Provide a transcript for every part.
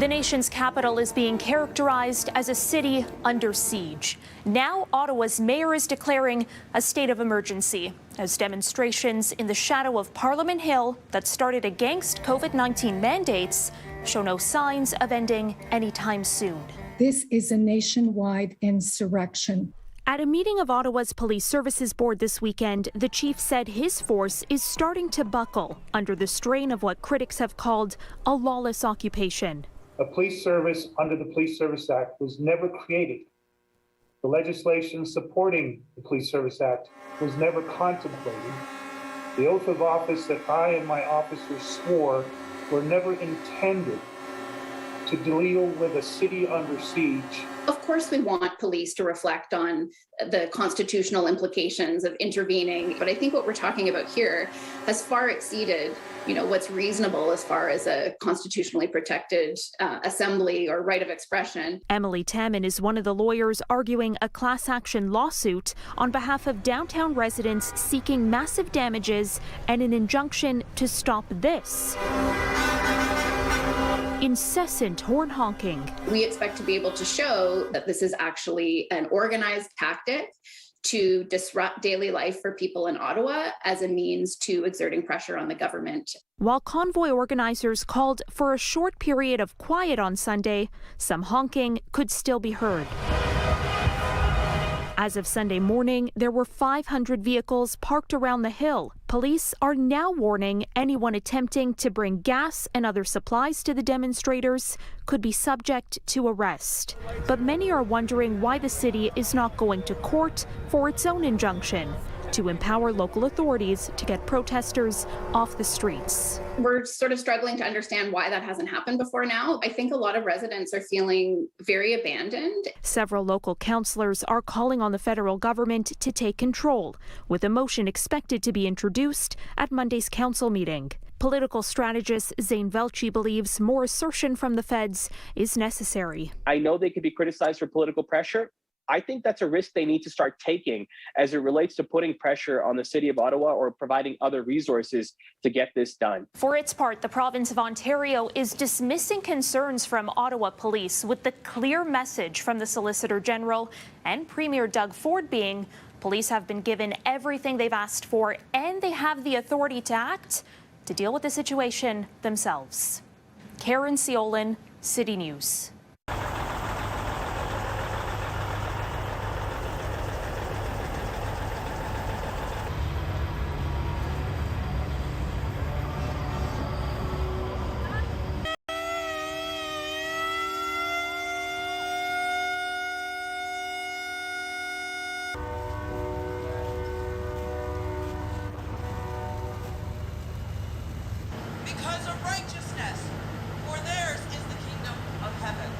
The nation's capital is being characterized as a city under siege. Now, Ottawa's mayor is declaring a state of emergency as demonstrations in the shadow of Parliament Hill that started against COVID-19 mandates show no signs of ending anytime soon. This is a nationwide insurrection. At a meeting of Ottawa's Police Services Board this weekend, the chief said his force is starting to buckle under the strain of what critics have called a lawless occupation. A police service under the Police Service Act was never created. The legislation supporting the Police Service Act was never contemplated. The oath of office that I and my officers swore were never intended to deal with a city under siege. Of course, we want police to reflect on the constitutional implications of intervening, but I think what we're talking about here has far exceeded, what's reasonable as far as a constitutionally protected assembly or right of expression. Emily Tammin is one of the lawyers arguing a class action lawsuit on behalf of downtown residents seeking massive damages and an injunction to stop this. Incessant horn honking. We expect to be able to show that this is actually an organized tactic to disrupt daily life for people in Ottawa as a means to exerting pressure on the government. While convoy organizers called for a short period of quiet on Sunday, some honking could still be heard. As of Sunday morning, there were 500 vehicles parked around the hill. Police are now warning anyone attempting to bring gas and other supplies to the demonstrators could be subject to arrest. But many are wondering why the city is not going to court for its own injunction to empower local authorities to get protesters off the streets. We're sort of struggling to understand why that hasn't happened before now. I think a lot of residents are feeling very abandoned. Several local councillors are calling on the federal government to take control, with a motion expected to be introduced at Monday's council meeting. Political strategist Zane Velci believes more assertion from the feds is necessary. I know they could be criticized for political pressure. I think that's a risk they need to start taking as it relates to putting pressure on the city of Ottawa or providing other resources to get this done. For its part, the province of Ontario is dismissing concerns from Ottawa police with the clear message from the Solicitor General and Premier Doug Ford being police have been given everything they've asked for and they have the authority to act to deal with the situation themselves. Karen Ciolin, City News. Because of righteousness, for theirs is the kingdom of heaven.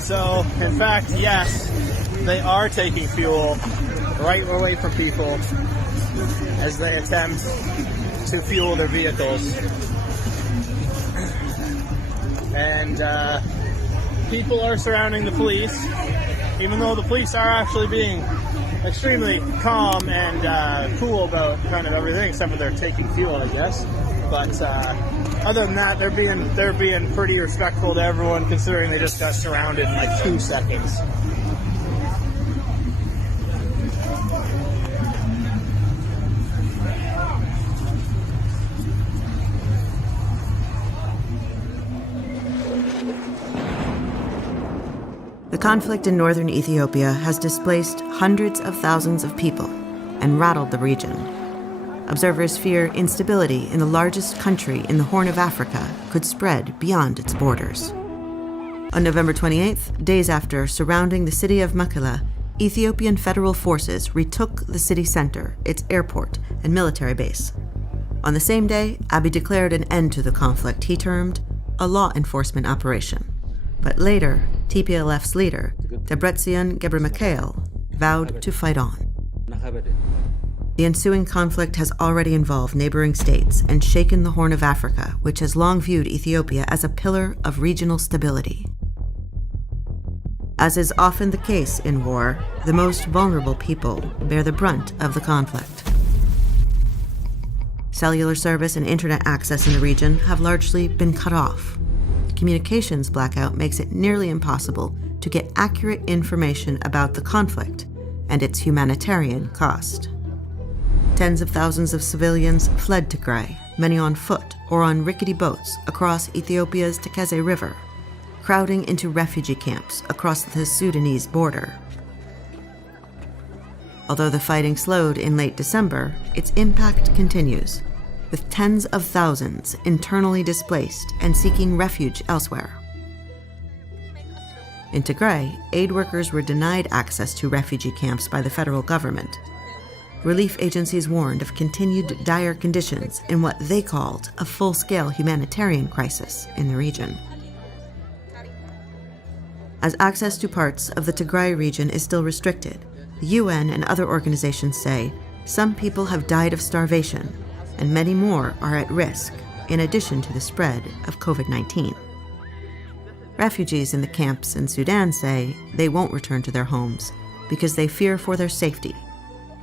So, in fact, yes, they are taking fuel right away from people as they attempt to fuel their vehicles. And people are surrounding the police, even though the police are actually being extremely calm and cool about kind of everything, except for they're taking fuel, I guess. But other than that, they're being pretty respectful to everyone, considering they just got surrounded in like 2 seconds. conflict in northern Ethiopia has displaced hundreds of thousands of people and rattled the region. Observers fear instability in the largest country in the Horn of Africa could spread beyond its borders. On November 28th, days after surrounding the city of Mekelle, Ethiopian federal forces retook the city center, its airport, and military base. On the same day, Abiy declared an end to the conflict he termed a law enforcement operation. But later, TPLF's leader, Debretsion Gebremichael, vowed to fight on. The ensuing conflict has already involved neighboring states and shaken the Horn of Africa, which has long viewed Ethiopia as a pillar of regional stability. As is often the case in war, the most vulnerable people bear the brunt of the conflict. Cellular service and internet access in the region have largely been cut off. The communications blackout makes it nearly impossible to get accurate information about the conflict and its humanitarian cost. Tens of thousands of civilians fled Tigray, many on foot or on rickety boats across Ethiopia's Tigray River, crowding into refugee camps across the Sudanese border. Although the fighting slowed in late December, its impact continues, with tens of thousands internally displaced and seeking refuge elsewhere. In Tigray, aid workers were denied access to refugee camps by the federal government. Relief agencies warned of continued dire conditions in what they called a full-scale humanitarian crisis in the region. As access to parts of the Tigray region is still restricted, the UN and other organizations say some people have died of starvation and many more are at risk, in addition to the spread of COVID-19. Refugees in the camps in Sudan say they won't return to their homes because they fear for their safety,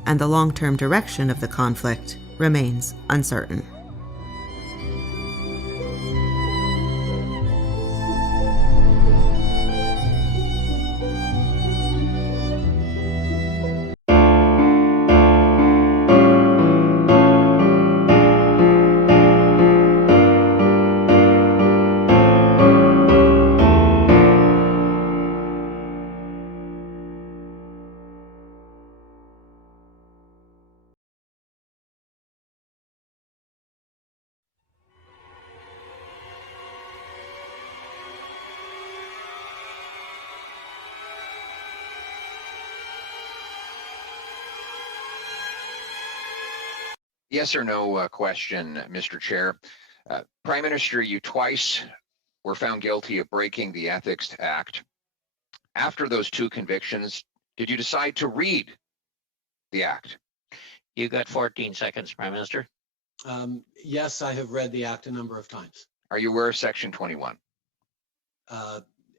and the long-term direction of the conflict remains uncertain. Yes or no question, Mr. Chair. Prime Minister, you twice were found guilty of breaking the Ethics Act. After those two convictions, did you decide to read the Act? You got 14 seconds, Prime Minister. Yes, I have read the Act a number of times. Are you aware of Section 21?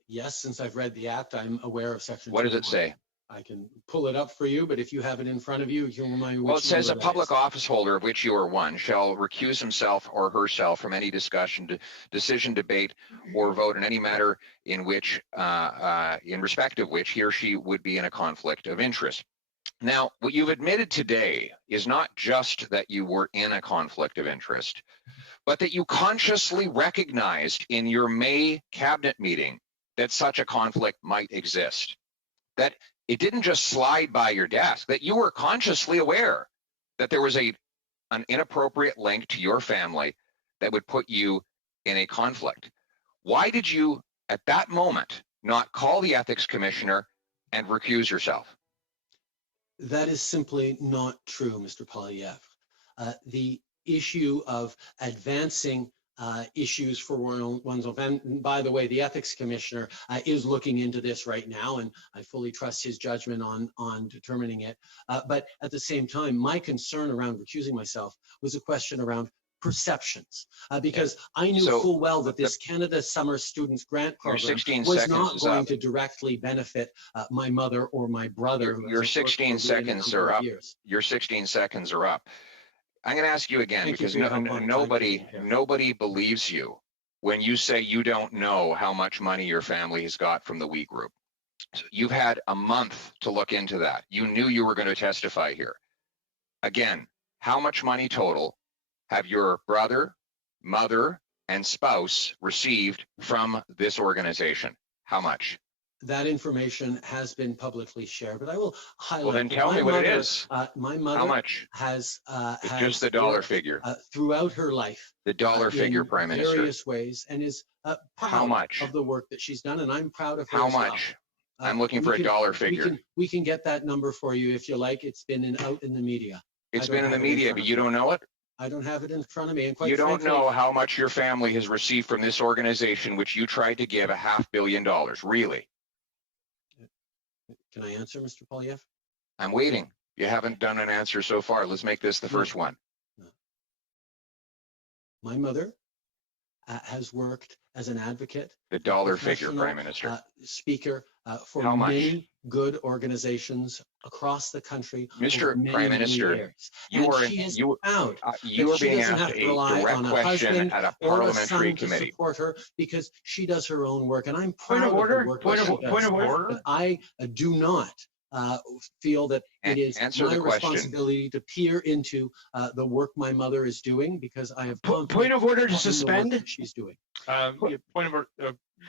Yes, since I've read the Act, I'm aware of Section 21. What does it say? I can pull it up for you, but if you have it in front of you, you can remind me. Well, it says a public office holder, of which you are one, shall recuse himself or herself from any discussion, decision, debate, or vote in any matter in which, in respect of which he or she would be in a conflict of interest. Now, what you've admitted today is not just that you were in a conflict of interest, but that you consciously recognized in your May cabinet meeting that such a conflict might exist. That it didn't just slide by your desk, that you were consciously aware that there was an inappropriate link to your family that would put you in a conflict. Why did you, at that moment, not call the ethics commissioner and recuse yourself? That is simply not true, Mr. Polyev. The issue of advancing issues for one's own. And by the way, the ethics commissioner is looking into this right now, and I fully trust his judgment on determining it. But at the same time, my concern around recusing myself was a question around perceptions, because I knew full well that this Canada Summer Students Grant Program was not going to directly benefit my mother or my brother. Your 16 seconds are up. Your 16 seconds are up. I'm going to ask you again, because nobody believes you when you say you don't know how much money your family has got from the We Group. So you've had a month to look into that. You knew you were going to testify here. Again, how much money total have your brother, mother, and spouse received from this organization? How much? That information has been publicly shared, but I will highlight. Well, then tell me what it is. My mother How much? has Just the dollar figure. Throughout her life. The dollar figure, in Prime Minister. various ways, and is proud much? of the work that she's done, and I'm proud of her. How as well. much? I'm looking for a dollar figure. We can get that number for you if you like. It's been out in the media. It's been in the media, but you don't know it? I don't have it in front of me. And quite You don't frankly, know how much your family has received from this organization, which you tried to give $500 million. Really? Can I answer, Mr. Polyev? I'm waiting. You haven't done an answer so far. Let's make this the first one. No. My mother has worked as an advocate. The dollar figure, Prime Minister. Speaker for How much? many good organizations across the country. Mr. over many, Prime many Minister, years. you And are she is you proud are that she being doesn't asked have a to rely direct on a question husband at a or a parliamentary son to committee. support her because she does her own work, and I'm proud Point of of order. the work Point that of she does. point of order. But I do not feel that it is Answer my the question. responsibility to peer into the work my mother is doing, because I have Point of order to in the work suspend. that she's doing. Yeah, point of order.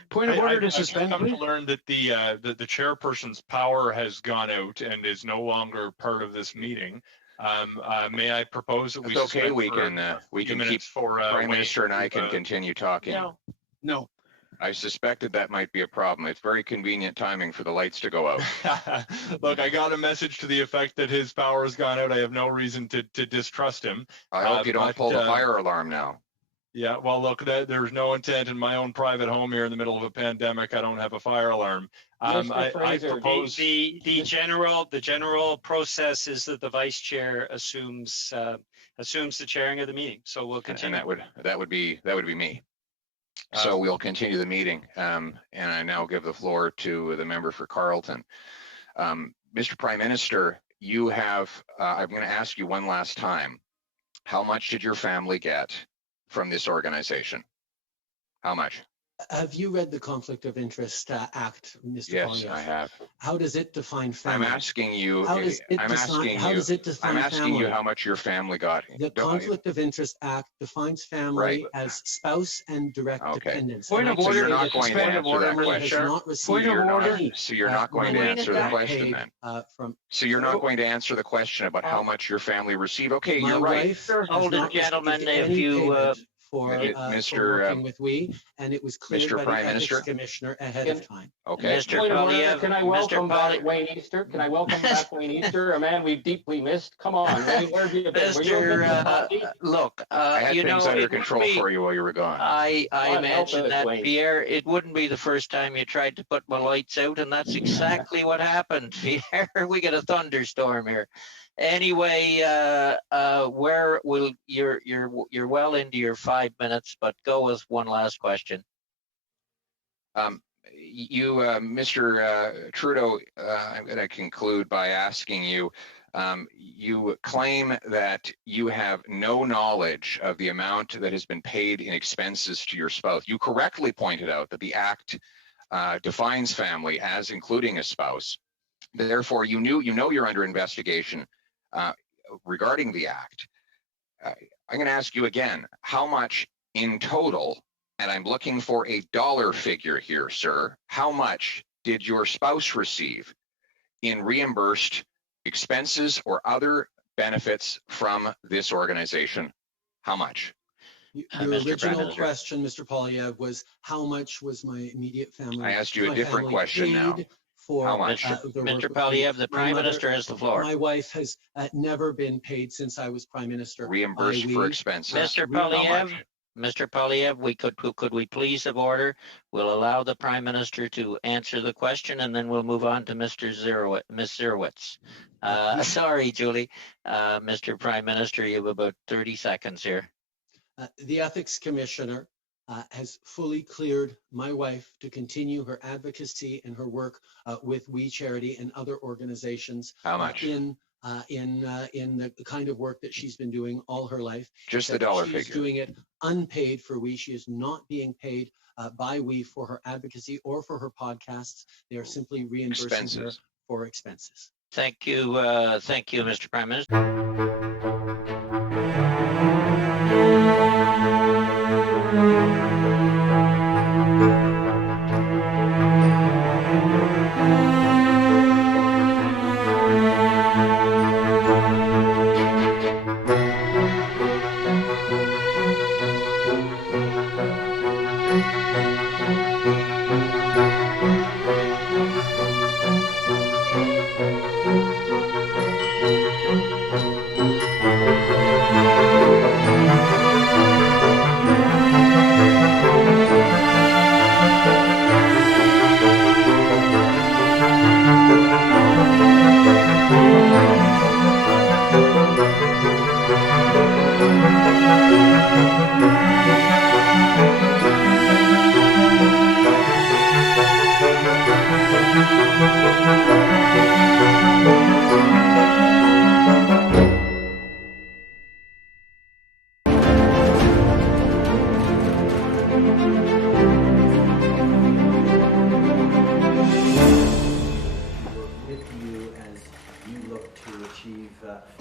Point of order to I've suspend, come to please. learn that the chairperson's power has gone out and is no longer part of this meeting. May I propose that we It's okay. suspend We for can a we few can keep minutes for Prime Wayne Minister and I to, can continue talking. No. I suspected that might be a problem. It's very convenient timing for the lights to go out. Look, I got a message to the effect that his power has gone out. I have no reason to distrust him. I hope you don't pull the fire alarm now. Yeah, well, look, there's no intent in my own private home here in the middle of a pandemic. I don't have a fire alarm. I propose the general process is that the vice chair assumes the chairing of the meeting. So we'll continue. And that would be me. So we'll continue the meeting. And I now give the floor to the member for Carleton. Mr. Prime Minister, you have. I'm going to ask you one last time. How much did your family get from this organization? How much? Have you read the Conflict of Interest Act, Mr. Yes, Polyev? I have. How does it define family? I'm asking you. How does it define family? family? How much your family got. The Conflict of Interest Act defines family as spouse and direct dependents. Point of So order. you're not going to answer that Family has question. not received Point of order. any, So you're not going to money answer the question paid, then. from So you're not going to answer the question about how much your family received. Okay, my you're right. wife has Hold it, not gentlemen, received if any you, payment for Mr. working with we, and it was cleared Mr. by Prime the Minister? Ethics Commissioner ahead of time. Okay. Mr. Point of order. Polyev, Can I welcome back Wayne Easter? Can I welcome back Wayne Easter, a man we've deeply missed? Come on, Wayne, where have you been? Were you a bit coffee? Look, I had you things know, under it control wouldn't be- for you while you were gone. I I'm mentioned helping us, that, Wayne. Pierre. It wouldn't be the first time you tried to put my lights out, and that's exactly what happened, Pierre. We got a thunderstorm here. Anyway, where will you're well into your 5 minutes, but go with one last question. Mr. Trudeau, I'm going to conclude by asking you, you claim that you have no knowledge of the amount that has been paid in expenses to your spouse. You correctly pointed out that the Act defines family as including a spouse. Therefore, you know you're under investigation regarding the Act. I'm going to ask you again, how much in total, and I'm looking for a dollar figure here, sir, how much did your spouse receive in reimbursed expenses or other benefits from this organization? How much? Your Mr. original Prime question, Mr. Polyev, was how much was my immediate family? I asked you a my different family question now. paid for, How much? the work Mr. with me? Polyev, the My Prime mother- Minister has the floor. My wife has never been paid since I was Prime Minister. Reimbursed by for we. expenses. Mr. How Polyev, much? Mr. Polyev, could we please have order? We'll allow the Prime Minister to answer the question, and then we'll move on to Ms. Zerowitz. Sorry, Julie. Mr. Prime Minister, you have about 30 seconds here. The Ethics Commissioner has fully cleared my wife to continue her advocacy and her work with We Charity and other organizations. How much? In the kind of work that she's been doing all her life. Just the That dollar she's figure. doing it unpaid for We. She is not being paid by We for her advocacy or for her podcasts. They are simply reimbursing her Expenses. for expenses. Thank you, Mr. Prime Minister. achieve